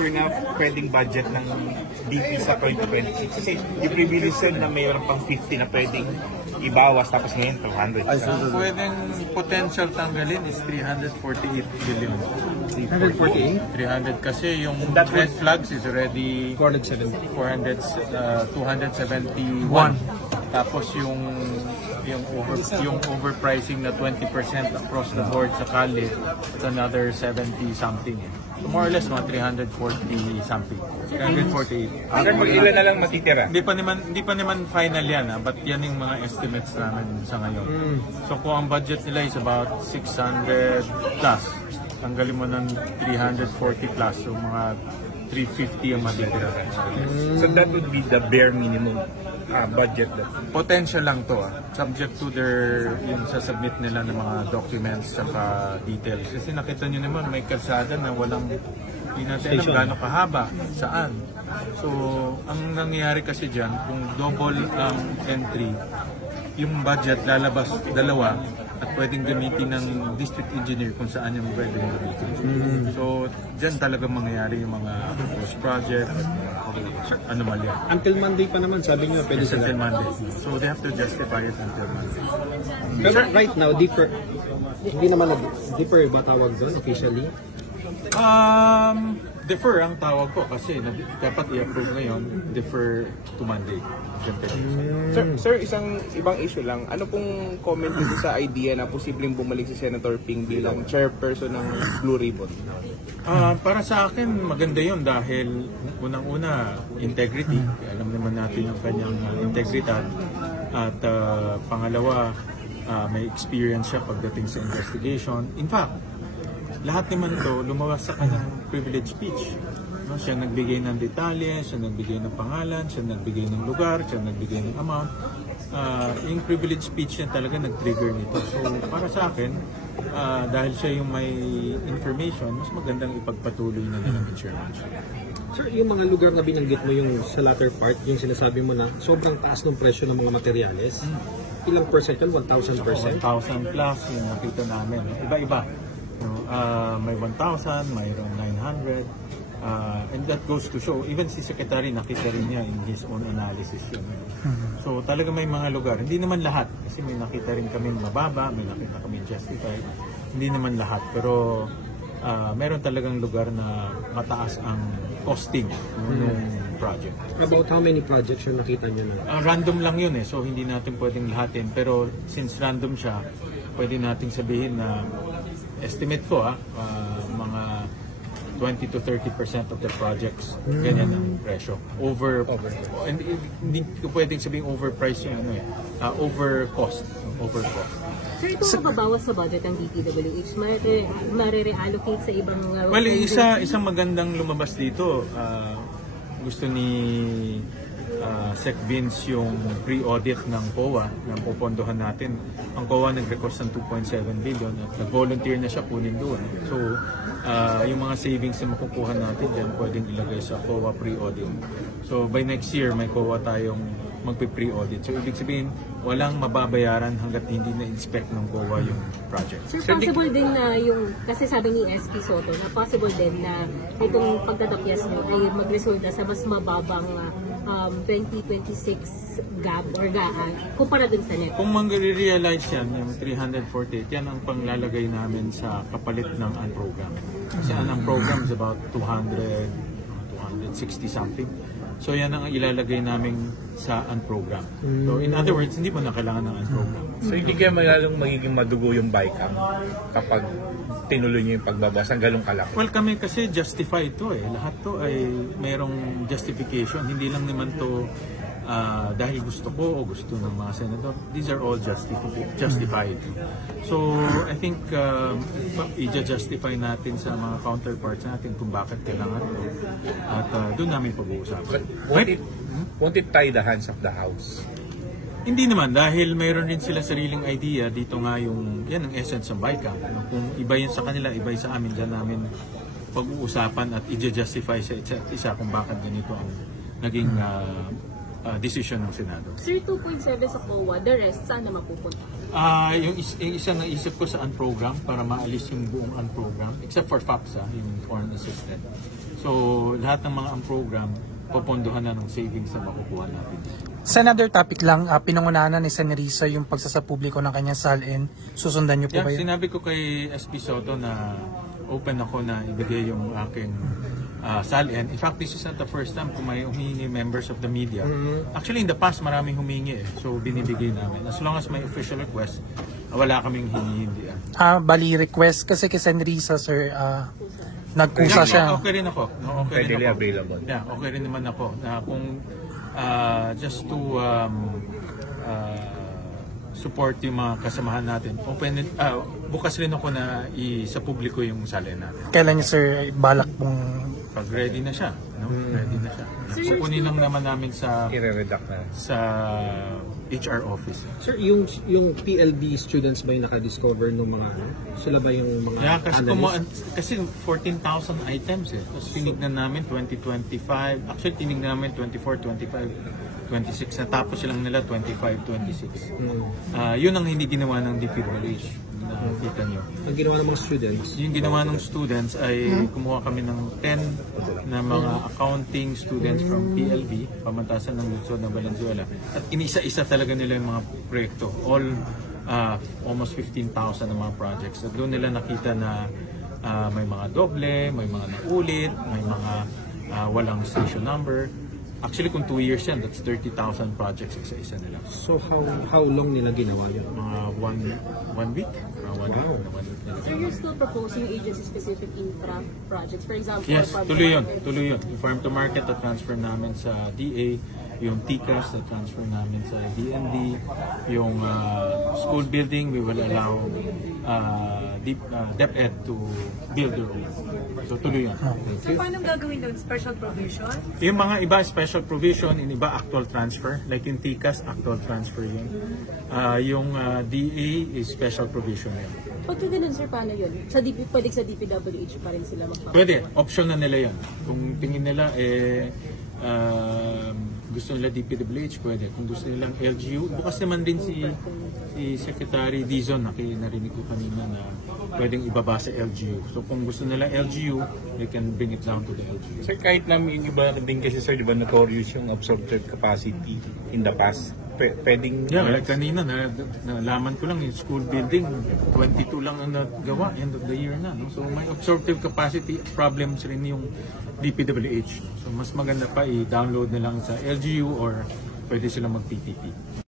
sure na pwedeng budget ng DP sa 2026? Kasi yung previous year na mayroon pang 50 na pwedeng ibawas tapos ngayon 200. Pwedeng potential tanggalin is 348 billion. 148? 300 kasi yung red flags is already 470. 271. Tapos yung overpricing na 20% across the board sa Cali, it's another 70 something. So more or less mga 340 something. 348. Hanggang mag-ilan na lang matitira? Hindi pa naman final yan, but yan yung mga estimates namin sa ngayon. So kung ang budget nila is about 600 plus, tanggalin mo ng 340 plus, so mga 350 ang matitira. So that would be the bare minimum budget. Potential lang to, subject to their yung sasubmit nila ng mga documents saka details. Kasi nakita nyo naman may kalsada na walang hindi natin alam gaano kahaba, saan. So ang nangyayari kasi dyan, kung double ang entry, yung budget lalabas dalawa at pwedeng gamitin ng district engineer kung saan yung pwedeng gamitin. So dyan talaga mangyayari yung mga post project, anomalya. Until Monday pa naman, sabi nyo, pwede until Monday. So they have to justify it until Monday. Pero right now, hindi naman differ ba tawag doon officially? Defer ang tawag ko kasi dapat i-approve ngayon, defer to Monday. Sir, isang ibang issue lang. Ano pong comment dito sa idea na posibleng bumalik si Senator Ping bilang chairperson ng Blue Ribbon? Para sa akin, maganda yun dahil unang-una, integrity. Alam naman natin yung kanyang integridad. At pangalawa, may experience siya pagdating sa investigation. In fact, lahat naman to lumawas sa kanyang privilege speech. No? Siya nagbigay ng detalye, siya nagbigay ng pangalan, siya nagbigay ng lugar, siya nagbigay ng amount. Yung privilege speech niya talaga nag-trigger nito. So para sa akin, dahil siya yung may information, mas magandang ipagpatuloy na lang yung chairman. Sir, yung mga lugar na binanggit mo yung sa latter part, yung sinasabi mo na sobrang taas ng presyo ng mga materyales, ilang percent yun? 1,000%? 1,000 plus yung nakita namin. Iba-iba. May 1,000, mayroong 900. And that goes to show, even si Secretary nakita rin niya in his own analysis yun. So talaga may mga lugar, hindi naman lahat, kasi may nakita rin kami mababa, may nakita kami justified, hindi naman lahat, pero meron talagang lugar na mataas ang costing ng project. About how many projects yung nakita niyo na? Random lang yun so hindi natin pwedeng lahatin, pero since random siya, pwede nating sabihin na estimate ko mga 20 to 30% of the projects ganyan ang presyo. And hindi ko pwedeng sabihin overprice yung over cost. Sir, kung mababawas sa budget ng DPWH, marireallocate sa ibang well, isang magandang lumabas dito, gusto ni Sec Vince yung pre-audit ng COA na pupondohan natin. Ang COA nag-request ng 2.7 billion at nag-volunteer na siya kunin doon. So, yung mga savings na makukuha natin dyan pwedeng ilagay sa COA pre-audit. So, by next year, may COA tayong magpe-pre-audit. So, ibig sabihin, walang mababayaran hanggat hindi na-inspect ng COA yung project. Sir, possible din na yung, kasi sabi ni SP Soto, na possible din na itong pagtatapyas nyo ay magresulta sa mas mababang 2026 gap or gaan kumpara dun sa net. Kung mag-realize yan, yung 348, yan ang panglalagay namin sa kapalit ng unprogram. Kasi ang program is about 260 something. So yan ang ilalagay namin sa unprogram. So in other words, hindi mo na kailangan ng unprogram. So hindi kaya magiging madugo yung BICAM kapag tinuloy niyo yung pagbabas ng galong kalaki? Well, kami kasi justified to Lahat to ay mayroong justification. Hindi lang naman to dahil gusto ko o gusto ng mga senador. These are all justified. So I think i-justify natin sa mga counterparts natin kung bakit kailangan to. At doon namin pag-uusapan. Won't it tie the hands of the House? Hindi naman, dahil mayroon din sila sariling idea. Dito nga yan ang essence ng BICAM. Kung iba yun sa kanila, iba yun sa amin, dyan namin pag-uusapan at i-justify sa isa kung bakit ganito ang naging decision ng Senado. Sir, 2.7 sa COA, the rest, saan na mapupunta? Yung isa na isip ko sa unprogram para maalis yung buong unprogram, except for FAPSA, yung foreign assistant. So lahat ng mga ang program, popondohan na ng savings na makukuha natin. Sa another topic lang, pinangunahan na ni Senator yung pagsasapubliko ng kanyang salin. Susundan niyo po ba yun? Sinabi ko kay SP Soto na open ako na ibigay yung aking salin. In fact, this is not the first time kung may humingi members of the media. Actually, in the past, maraming humingi So, binibigay namin. As long as may official request, wala kaming hinihindian. Bali request kasi kay Senator, sir, nagkusa siya. Okay rin ako. Readily available. Yeah, okay rin naman ako. Na kung just to support yung mga kasamahan natin, bukas rin ako na sa publiko yung salin natin. Kailan niyo, sir, balak pong... Pag ready na siya. No? Ready na siya. So, kunin lang naman namin sa HR office. Sir, yung PLB students ba yung nakadiscover ng mga sila ba yung mga kasi 14,000 items Tapos tinignan namin 2025. Actually tinignan namin 24, 25, 26. Natapos silang nila 25, 26. Yun ang hindi ginawa ng DPWH. Nakita nyo. Ang ginawa ng mga students? Yung ginawa ng students ay kumuha kami ng 10 na mga accounting students from PLB, pamantasan ng Luzon ng Valenzuela. At inisa-isa talaga nila yung mga proyekto. Almost 15,000 na mga projects. At doon nila nakita na may mga doble, may mga naulit, may mga walang station number. Actually, kung 2 years yan, that's 30,000 projects isa-isa nila. So, how long nila ginawa yun? Mga one week? So, you're still proposing agency-specific infra projects? For example, yes, tuloy yun. Yung farm to market na transfer namin sa DA, yung TCAS na transfer namin sa DND, yung school building, we will allow DepEd to build their own. So tuloy yan. So paano gagawin doon? Special provision? Yung mga iba special provision, yung iba actual transfer. Like yung TCAS, actual transfer yun. Yung DA is special provision yun. Pag ganun, sir, paano yun? Pwede sa DPWH pa rin sila magpapagawa? Pwede, option na nila yan. Kung tingin nila gusto nila DPWH, pwede. Kung gusto nilang LGU, bukas naman din si Secretary Dizon, narinig ko kanina na pwedeng ibaba sa LGU. So kung gusto nila LGU, they can bring it down to the LGU. Sir, kahit namin yung iba din kasi, sir, di ba notorious yung absorptive capacity in the past? Pwedeng... Yeah, like kanina, nalaman ko lang yung school building, 22 lang ang nagawa, end of the year na. No? So may absorptive capacity problems rin yung DPWH. So mas maganda pa i-download na lang sa LGU or pwede silang mag-PPP.